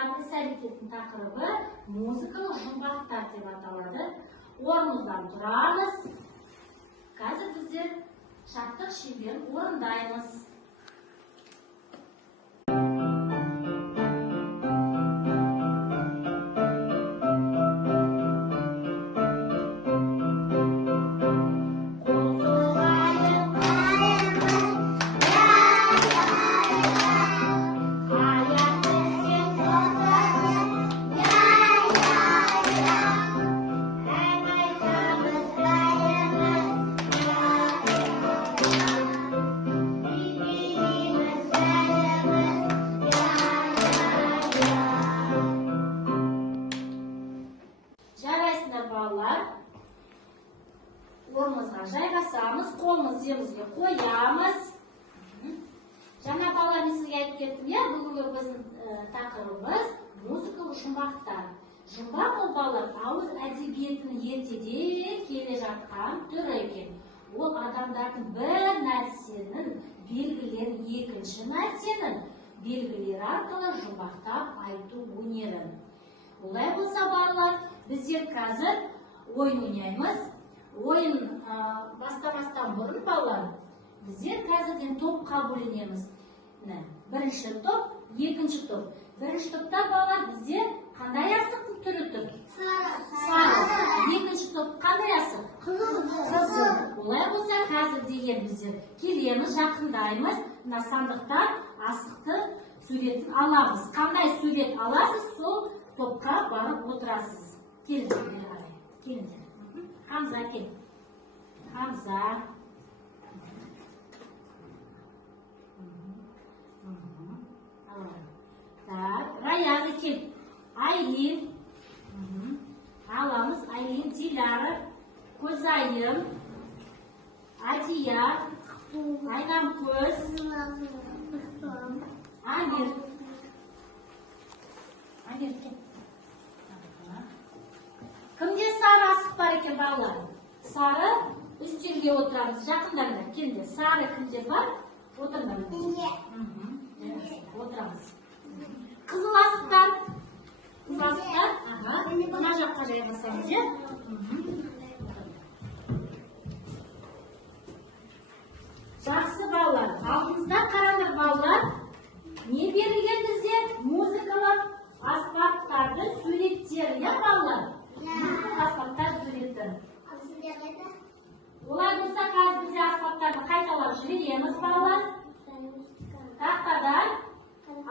арналған іс-әрекеттің тақырыбы музыкалық жұмбақтар деп аталады. Орнымыздан тұрамыз. Қазір біздер шаттық шеңберін орындаймыз. Орнымызға жайғасамыз, қолымыз земізге қоямыз. Жаңа балалар, мен сізге айтып кеттім, бүгінгі біздің тақырыбымыз музыкалық жұмбақтар. Жұмбақ ол балалар ауыз әдебиетінің ертеден келе жатқан түрі екен. Ол адамдардың бір нәрсенің белгілерін, екінші нәрсенің белгілері арқылы жұмбақтап айту өнері. Олай болса балалар, біздер қазір ойын ойнаймыз. Ойын бастамастан бұрын балалар, біздер қазірден топқа бөлінеміз. Бірінші топ, екінші топ. Бірінші топта балалар біздер қандай асықтың түрі тұр? Сары. Екінші топ қандай асық? Қызыл. Олай болса қазір деген біздер келеміз, жақындаймыз. Мына сандықтан асықты суретін аламыз. Қандай сурет аласыз, сол топқа барып отырасыз. Келіңдер. Хамза кел. Хамза. Так, Раяны кел. Айлин. Аламыз. Айлин, Диляра, Көзайым, Адия, Айнамкөз, Амир. Амир кел. Кімде сары асық бар екен балалар? Сары үстелге отырамыз. Жақындарына келіңдер. Сары кімде бар? Отырыңдар. Отырамыз. Қызыл асықтар. Қызыл асықтар. Мына жаққа жайғасамыз, Жақсы балалар. Алдымызда қараңдар балалар. Не берілген бізде? Музыкалық аспаптардың суреттері, балалар? Аспаптар суреттері. Олай болса қазір бізде аспаптарды қайталап жібереміз балалар. Тақтадан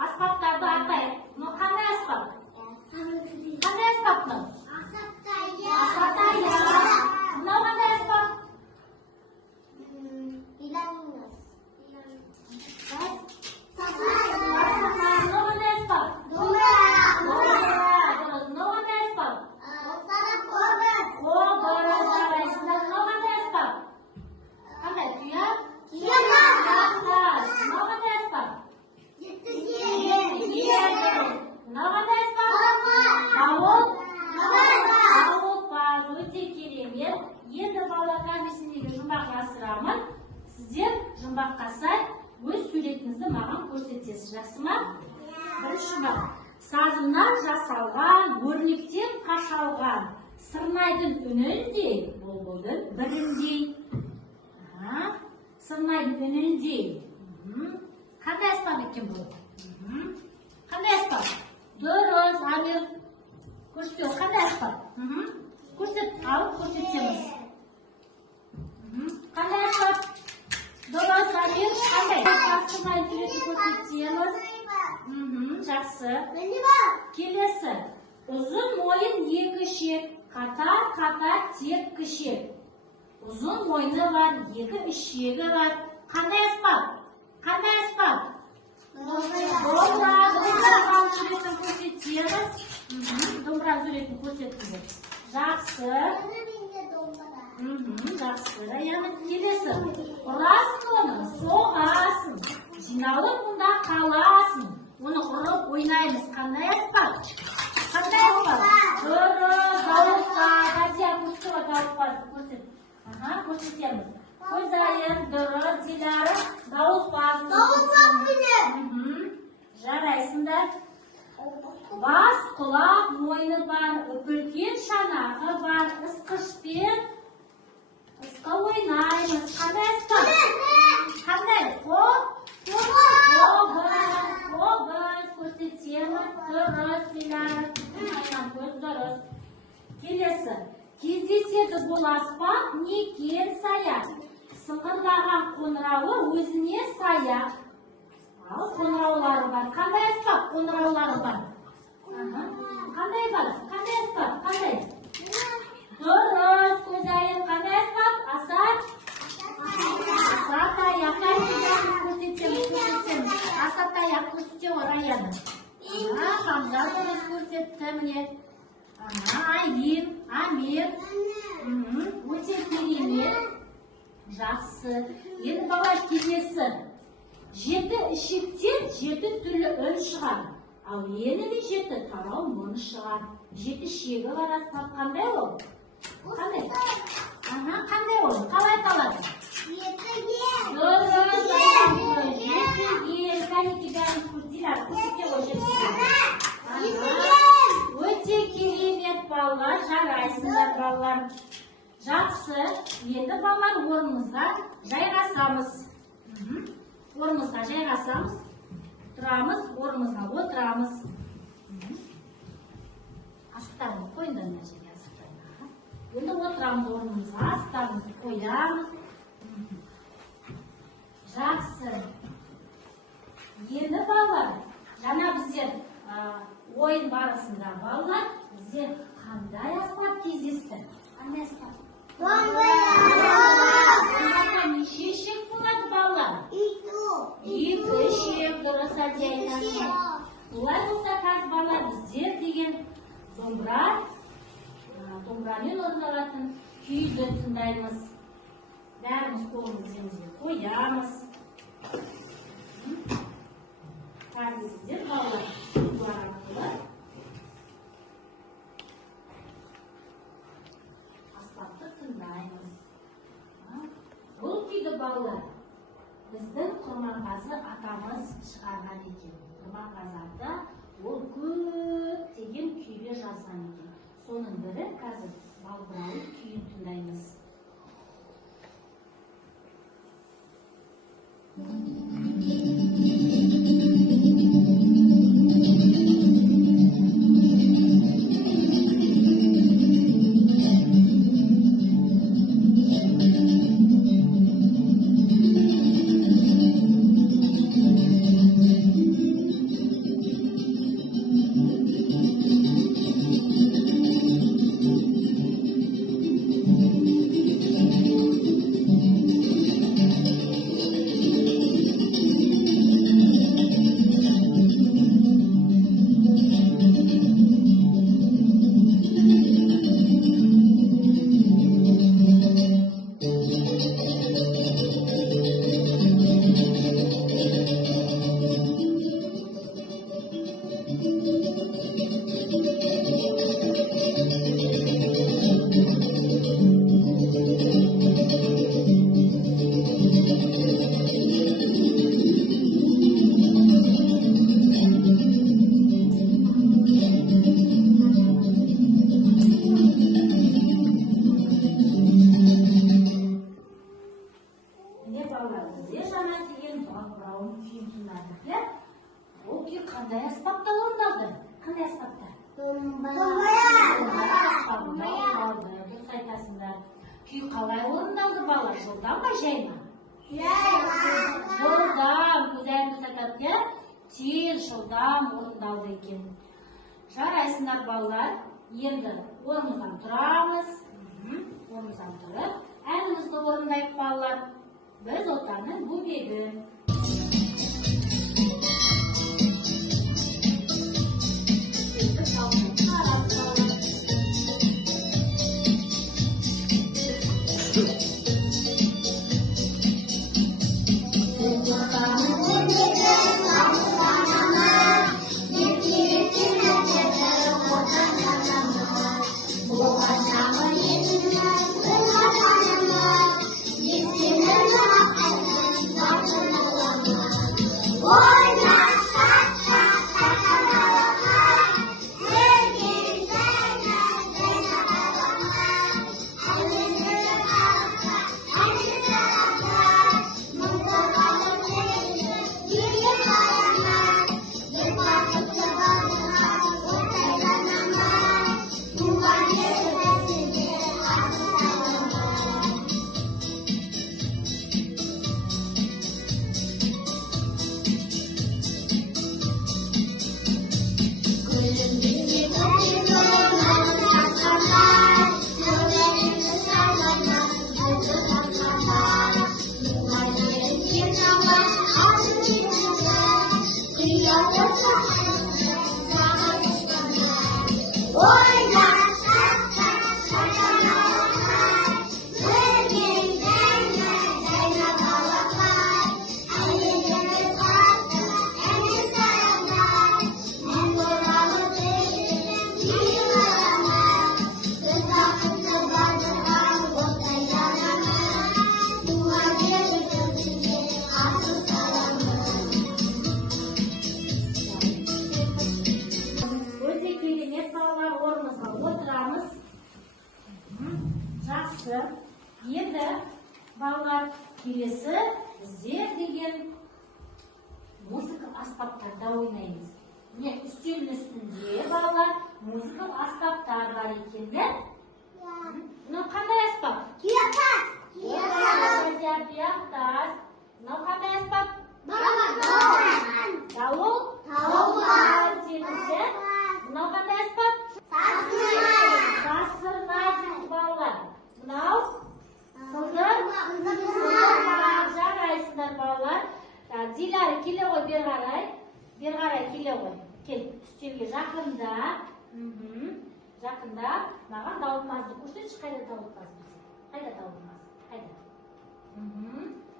аспаптарды атайық. Қандай аспап? Қандай аспаптың? Асатая. Мынау қандай аспап? Енді балалар кәмесіндегі жұмбақ жасырамын. Сіздер жұмбаққа сай өз суретіңізді маған көрсетесіз. Жақсы ма? Бірінші жұмбақ. Сазымнан жасалған, өрнектен қашалған, сырнайдың үніндей, бұлбұлдың біріндей. Сырнайдың үніндей. Қандай аспап екен бұл? Қандай аспап? Дұрыс, Амир. Көрсетеміз. Қандай аспап? Көрсет, алып көрсетеміз. Қандай аспап? Дұрыс, Амир. Қандай? Сырнайдың суретін көрсетеміз. Жақсы. Келесі. Ұзын мойын екі ішек, қатар тек кішек. Ұзын мойны бар, екі ішегі бар. Қандай аспап? Қандай аспап? Домбыра суретін көрсетеміз. Домбыра суретін көрсетіңіз. Жақсы. Жақсы. Раяны келесі. Ұрасың оны, соғасың. Жиналып мұнда қаласың. Оны ұрып ойнаймыз. Қандай аспап? Қандай аспап? Дұрыс, дауылпа. Қазия көшкіла дауылпасы көрсет. Көрсетеміз. Көзайым, дұрыс, Диляра, дауылпасы. Дауылпа күні. Жарайсыңдар. Бас, құлақ, мойны бар, үпілген шанағы бар, ысқышпен ысқа ойнаймыз. Қандай аспап? Қандай? Қобыз көрсетеміз. Дұрыс, Диляра. Көз дұрыс. Келесі. Кездеседі бұл аспап некен саяқ. Сыңғырлаған қоңырауы өзіне саяқ. Ал қоңыраулары бар. Қандай аспап қоңыраулары бар? Қандай бар? Қандай аспап? Қандай? Дұрыс, көзайым. Қандай аспап? Асат? Асат аяқ. Көрсетеміз. Асат аяқ көрсете ораяды. Хамза дұрыс көрсетті міне. Айым, Амир. Өте керемет. Жақсы. Енді бала келесі. 7 ішектен 7 түрлі үн шығар. Ал енді 7 тарау мұны шығар. 7 шегі бар аспап. Қандай ол? Қандай? Қандай ол? Қалай қалады? 7-ге. Дұрыс. 7-ге. Кәнеке бәріміз көрділер. Көрсете ғой 7-ге. Өте керемет балалар. Жарайсыңдар балалар. Жақсы. Енді балалар орнымызға жайғасамыз. Орнымызға жайғасамыз. Тұрамыз, орнымызға отырамыз. Асықтарымызды қойыңдар мына жерге асықтарымызға. Енді отырамыз орнымызға, асықтарымызды қоямыз. Жақсы. Енді балалар, жаңа біздер ойын барысында балалар, біздер қандай аспап кездесті? Қандай аспап? Неше ішек болады балалар? 2 ішек, дұрыс айтасың. Олай болса қазір балалар біздер деген домбырамен орындалатын күйді тыңдаймыз. Бәріміз қолымызды тіземізге қоямыз. Қазір біздер балалар бұлар арқылы аспапты тыңдаймыз. Бұл күйді балалар біздің Құрманғазы атамыз шығарған екен. Құрманғазы ата ол көптеген күйлер жазған екен. Соның бірі қазір балбырауық күйін тыңдаймыз. Қандай аспапта орындалды? Қандай аспапта? Дұрыс айтасыңдар. Күй қалай орындалды балалар? Жылдам ба, жай ма? Жылдам. Көзайымыз айтады, тез жылдам орындалды екен. Жарайсыңдар балалар. Енді орнымыздан тұрамыз. Орнымыздан тұрып, әнімізді орындайық балалар. Біз отанның бөбегі. Енді балалар келесі біздер деген музыкалық аспаптарда ойнаймыз. Міне үстелдің үстінде балалар музыкалық аспаптар бар екен, да? Мынау қандай аспап? Тұяқтас. Тұяқтас. Мынау қандай аспап? Дауыл. Мынау қандай аспап? Сасырнай дейміз балалар. Мынау сылдыр. Жарайсыңдар балалар. Диләрі келе ғой, бер қарай келе ғой. Кел, үстелге жақында. Жақында. Маған дауылпазды көрсетші, қайда дауылпаз? Қайда дауылпаз? Қайда?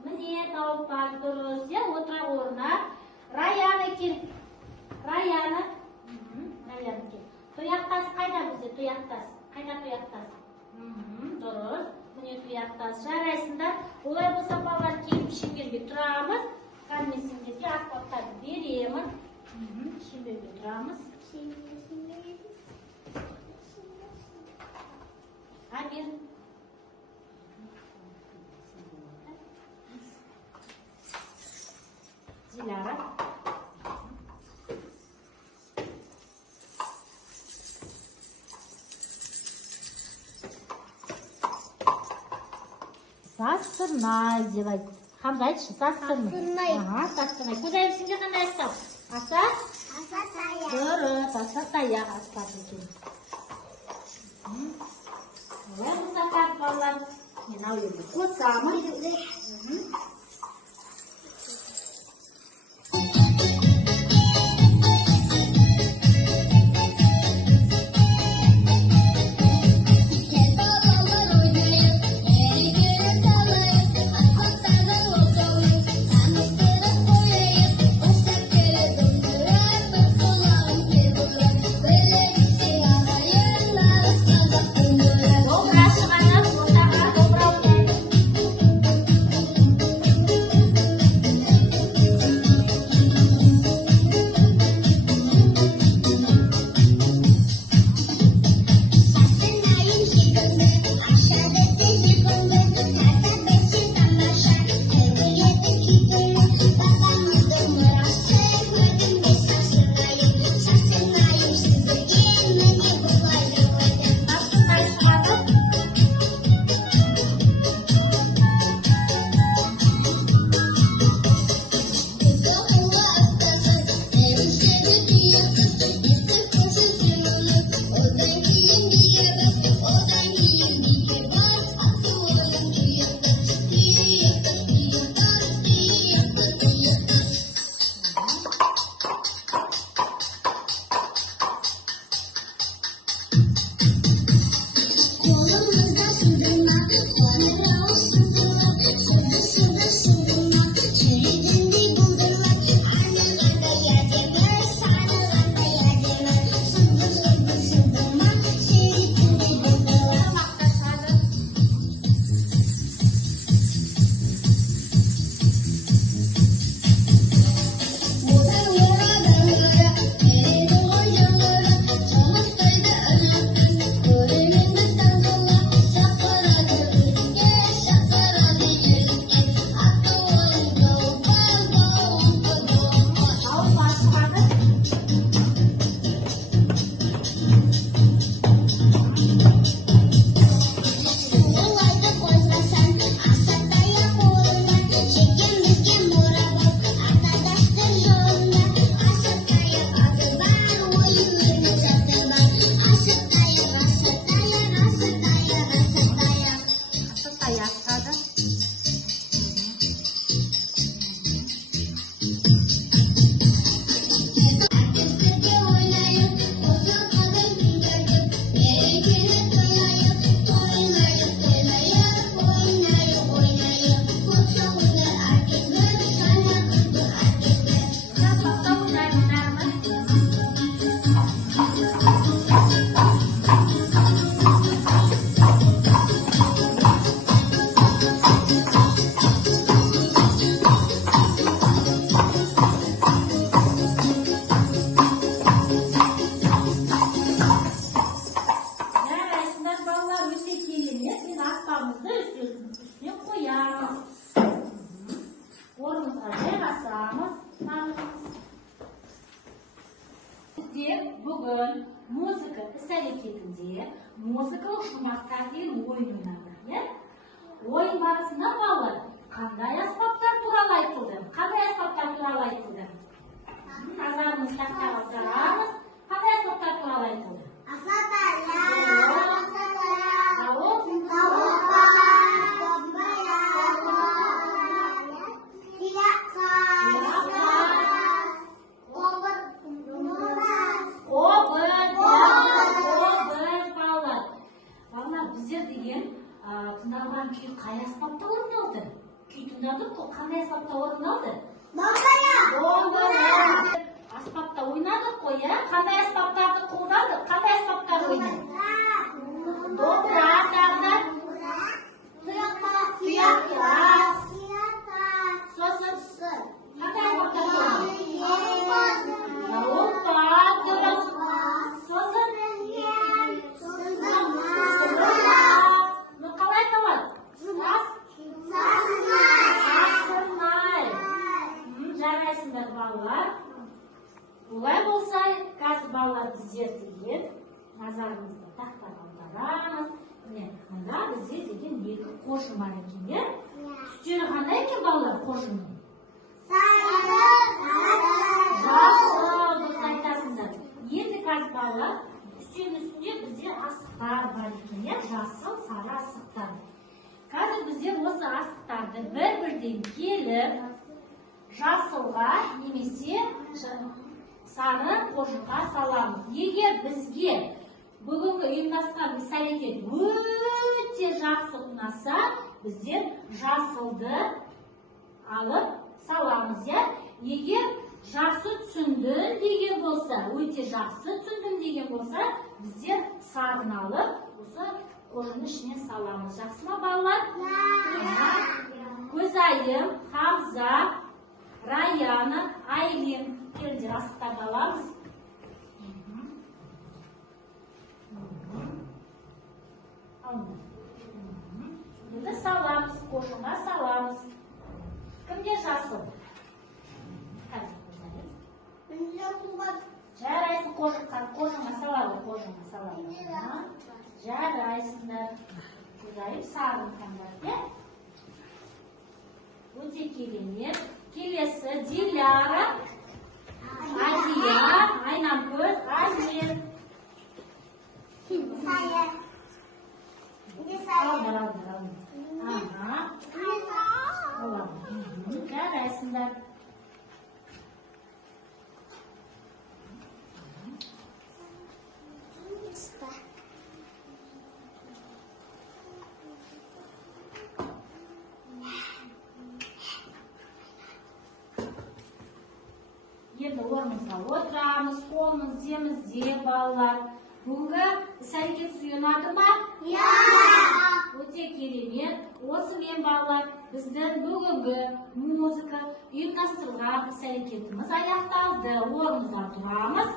Міне дауылпаз дұрыс. Отыра орнына. Раяны кел. Раяны кел. Тұяқтас қайда бізде? Тұяқтас. Қайда тұяқтас? Дұрыс. Міне тұяқтас. Жарайсыңдар. Олай болса балалар келіп шеңберге тұрамыз. Мен сендерге аспаптарды беремін. Шеңберге тұрамыз. Амир. Диляра. Сасырнай деп айтты. Хамза айтшы, сасырнай. Сасырнай. Көзайым сенде қандай аспап? Аса таяқ. Дұрыс, аса таяқ аспап екен. Олай болса балалар, мен ау жерге қосамын. жайғасамыз. Біздер бүгін музыка іс-әрекетінде музыкалық жұмбақтар деген ойын ойнадық. Ойын барысында балалар қандай аспаптар туралы айтылды? Қандай аспаптар туралы айтылды? Назарымызды тақтаға аударамыз. Қандай аспаптар туралы айтылды? Біздер деген тыңдалған күй қай аспапта орындалды? Күй тыңдадық қой, қандай аспапта орындалды? Аспапта ойнадық қой, қандай аспаптарды қолдадық? Қандай аспаптар ойнадық? Домбыра, тағы тұяқтас. Сосын қандай аспаптар ойнадық? Дұрыс. Сосын қалай болады? Сасырмай. Жарайсыңдар балалар. Олай болса, қазір балалар біздер деген назарымызды тақтаға аударамыз. Мында бізде деген екі қожын бар екен. Түстері қандай екен балалар қожының? Жасыл, дұрыс айтасыңдар. Енді қазір балалар үстел үстінде бізде асықтар бар екен, жасыл, сары асықтар. Қазір біздер осы асықтарды бір-бірден келіп, жасылға немесе сары қожыққа саламыз. Егер бізге бүгінгі ұйымдасқан іс-әрекет өте жақсы ұнаса, біздер жасылды алып саламыз. Егер жақсы түсіндің деген болса, өте жақсы түсіндің деген болса, біздер сарын алып, осы қожының ішіне саламыз. Жақсы ма балалар? Көзайым, Хамза, Раяна, Айлин келдер асықтарды аламыз. Енді саламыз, қожыңға саламыз. Кімде жасыл? Жарайсың қожыңа салады, жарайсыңдар. Көзайып сарын таңдар. Өте керемет. Келесі Диляра, Адия, Айнамкөз, Ажмер. Алдар. Жарайсыңдар. Енді орнымызға отырамыз, қолымыз демізде балалар. Бүгінгі іс-әрекет сізге ұнады ма? Өте керемет. Осымен балалар, біздің бүгінгі музыка ұйымдастырылған іс-әрекетіміз аяқталды. Орнымызға тұрамыз.